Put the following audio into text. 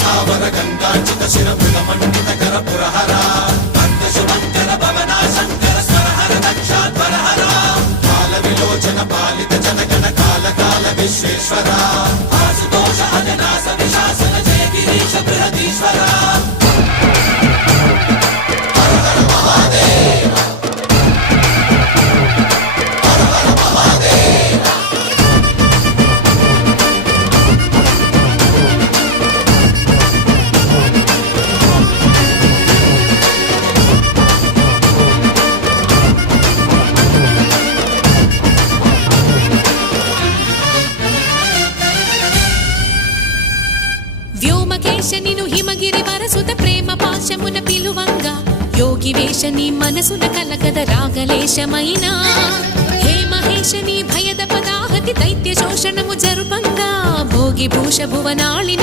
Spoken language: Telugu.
स्थावर गंगाचित शिर मृगमंडित कर पुरहरा शुभंकर भवना शंकर स्वरहर दक्षाध्वरहरा काल विलोचन पालित जनगण काल काल विश्वेश्वरा आशुतोष अजनास विशासन जय गिरीश बृहदीश्वरा हर हर महादेव हर हर महादेव వ్యోమకేశనిను హిమగిరి వరసుత ప్రేమ పాశమున పిలువంగా యోగి వేషని మనసున కలకద రాగలేశమైనా హే మహేశని భయద పదాహతి దైత్య శోషణము జరుపంగా భోగి భూష భువనాళిని